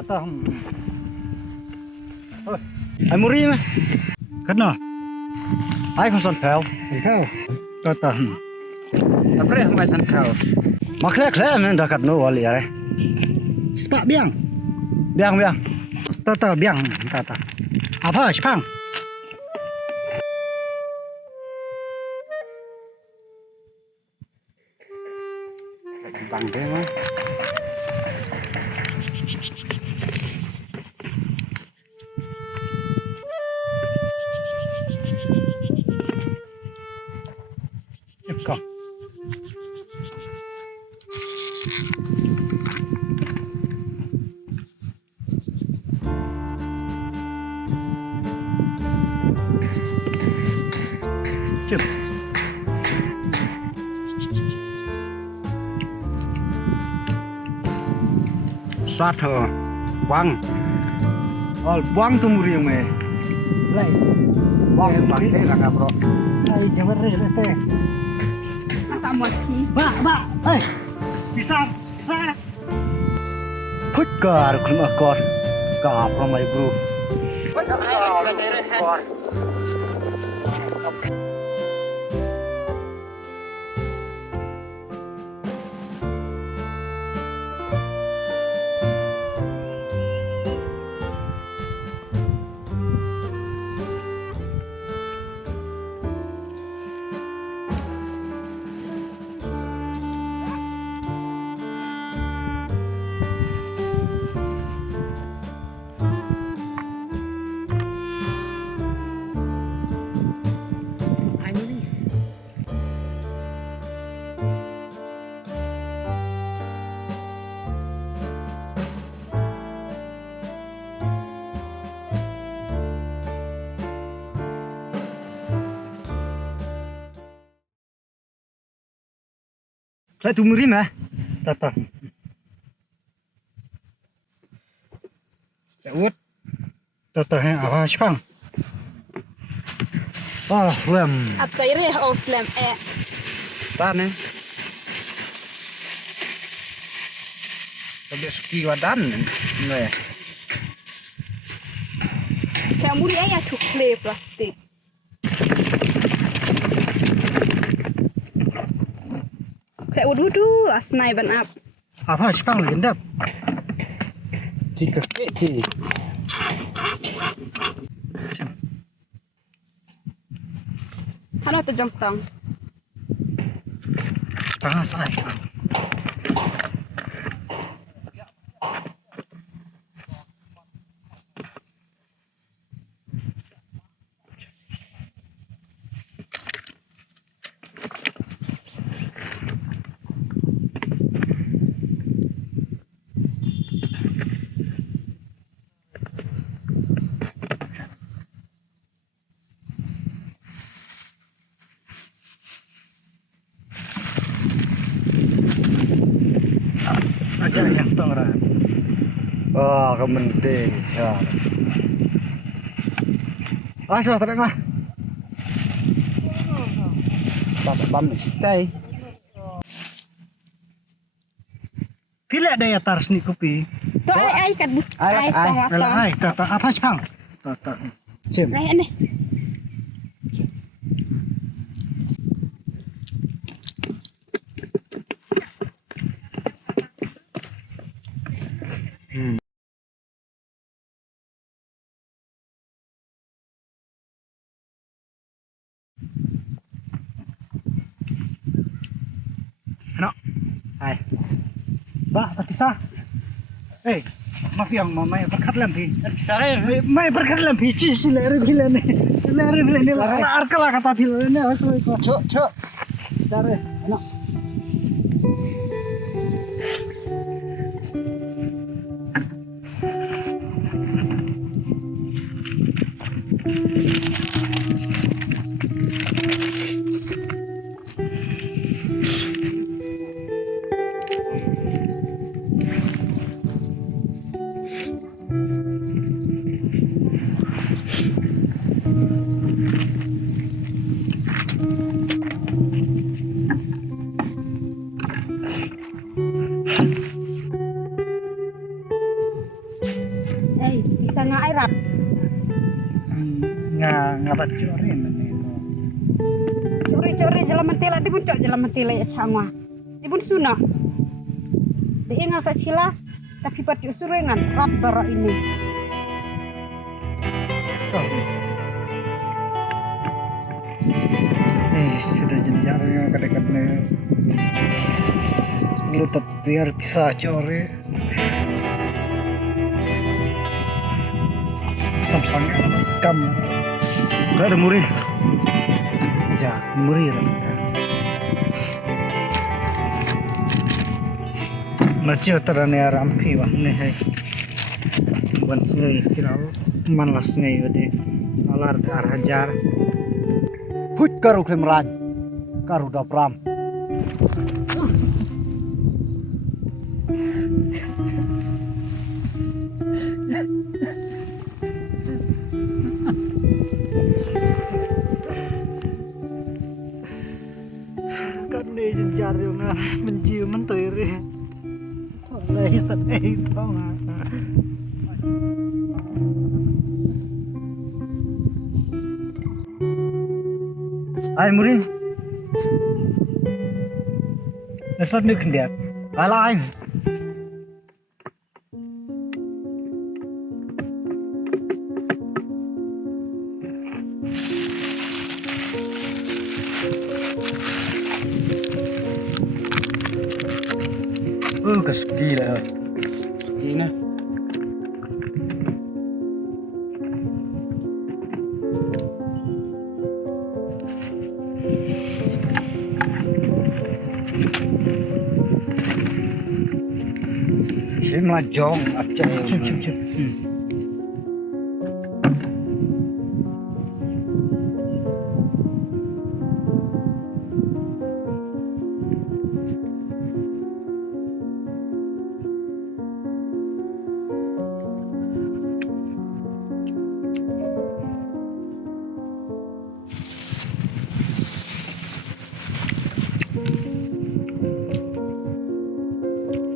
Tata. Ai muri mà. Cắt nào. Ai không sẵn phèo. Phèo. Tata. Après không ai sẵn phèo. Mà khẽ mình đã cắt nô ali ai. Spa biang. Biang. Tata biang. Tata. Apa Jepang? Bằng thế mà. Tiếp con. Chụp. Sát thở quăng buang tu muri yang me lai buang pakai lah bro ai jangan rela teh Masa mau sih? ba bisa put kar kun akor ka apa mai bro Lai tu muri mah. Tata. Uất. Tata hai apa Jepang. Lem. Apa ini Oslam Ta nih. Tapi ski wadan nih. Kayak muri ya cukle plastik. Kayak waduh asnai ban up. Apa Jepang gendap. Jika kecil. Hana tu jangtang. Panas ay. Aja yang tengah. Oh, kementing. Ya. Sudah terang mah. Bam sitai. Pilih daya taras ni kopi. Tu ai kan bu. Ai Ai, tata apa Jepang? Tata. Sim. Ai ni. Ano? Ay. Ba, pakisa. Eh, mafiang mamay berkat lampi. Sare, May berkat lampi ci sila bilan ni. Sila bilan ni. Sar kala kata bilan ni aku ikut. Cuk. Sare, ano? ngabat curi ini. Curi jalan mentila di pun jalan mentila ya cangwa. Di pun sunah. Di ingat sacila tapi pati usurengan rat bara ini. Oh. Sudah jenjar yang kadang-kadang lutut biar bisa curi. Samsungnya kam. Gak ada muri. Ja, muri lah. Macam terane rampi wah nih hai. Bukan sengai kirau malas sengai wade. Alar hajar. Put karu kemran. Karu dapram. Kan ni jenjar yang menjiu menteri. Oleh sedih tau nggak? Ay muri. Nasad ni kendiat. Alain. Kesepi lah. Ini. Saya melajong aja. Cip.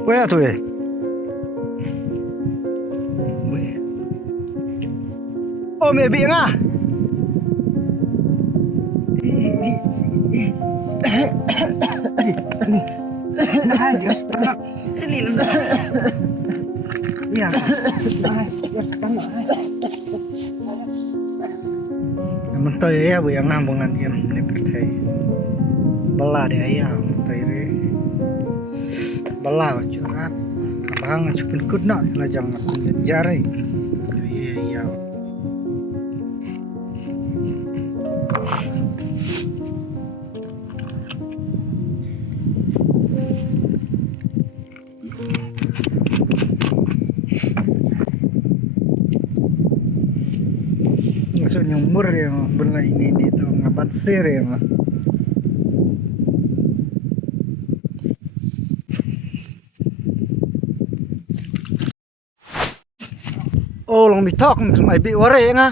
Where tu eh? Oh, maybe ngah. Selil. Ya. Mentoi ya bu yang nambungan dia ni pertai. Belah dia ya mentoi re. Belah curat. Abang cupin kudnak lah jangan jari. Iya. So nyumur ya benda ini tu ngabat sir ya mah. Oh long mitok mai bi ware nga.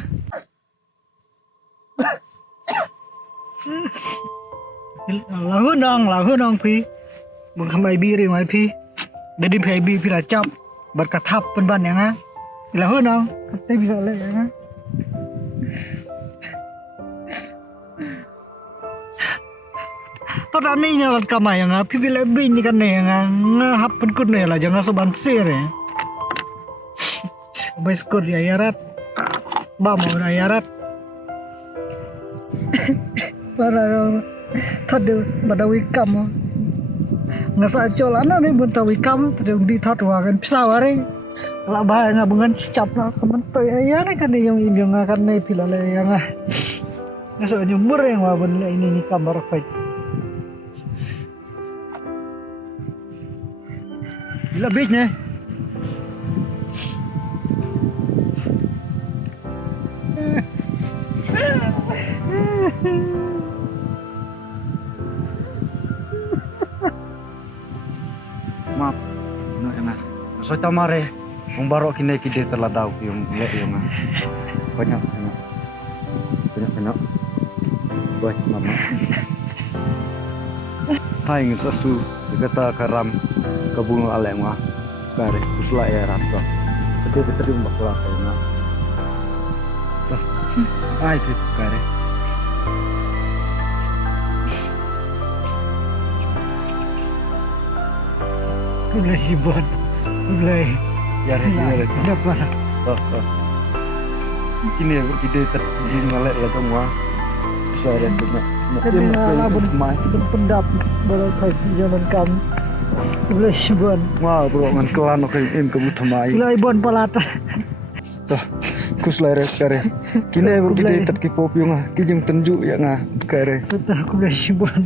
Lahu dong pi. Bung mai bi ri mai pi. Jadi pi bi pi racap berkatap penban ya nga. Lahu dong, kata bisa le ya nga. Tada ni nyalat kamay nga pipila bin kan ne nga hapon kun ne la jangan soban sir eh. Bais kur ya yarat. Ba mo na yarat. Para thad badawi kam. Ngasa chol ana ni bunta wi kam tade di thad wa kan pisaware. Kala ba nga bungan cap na kamantoy ayan kan yung inyong nga kan ne pilala yang nga. Ngasa nyumur yang wa bun ini ni kamar fight. Lebih nih. Maaf, nah, so tamare, baru kini kita terladau yung banyak, buat mama. Hai ingin sesu, kata karam kabung alek mah, kare kusla ya rata. Tapi terima bakla kayaknya. Ai tu kare. Kulai sibon. Kulai. Ya re. Dapat. Oh. Kini kita tak di ngalek lah semua. Saya tu nak. Jadi labun pendap berakai zaman kam. Kulai sibon. Wah bro ngan kelan ok em kamu thamai. Kulai bon palata. Toh kus lai re kare. Kini kita tak kipop yung ki jeng tenju ya nga kare. Betul kulai sibon.